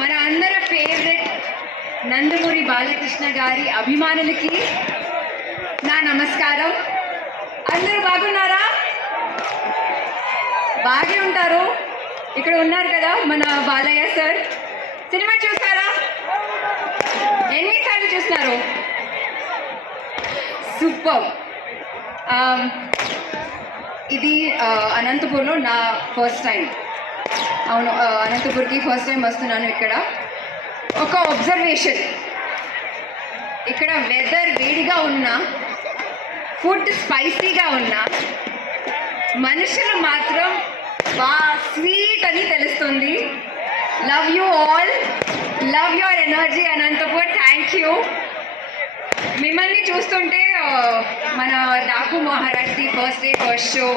మన అందరి ఫేవరెట్ నందమూరి బాలకృష్ణ గారి అభిమానులకి నా నమస్కారం. అందరూ బాగున్నారా? బాగే ఉంటారు. ఇక్కడ ఉన్నారు కదా మన బాలయ్య సార్. సినిమా చూసారా? ఎన్నిసార్లు చూస్తున్నారు? సూపర్. ఇది అనంతపూర్లో నా ఫస్ట్ టైం. అవును, అనంతపూర్కి ఫస్ట్ టైం వస్తున్నాను. ఇక్కడ ఒక అబ్జర్వేషన్, ఇక్కడ వెదర్ వేడిగా ఉన్నా, ఫుడ్ స్పైసీగా ఉన్నా, మనుషులు మాత్రం స్వీట్ అని తెలుస్తుంది. Love you all, love your energy Anantapur. Thank you. మిమ్మల్ని చూస్తుంటే మన డాకు మహారాజ్ది ఫస్ట్ డే ఫస్ట్ షో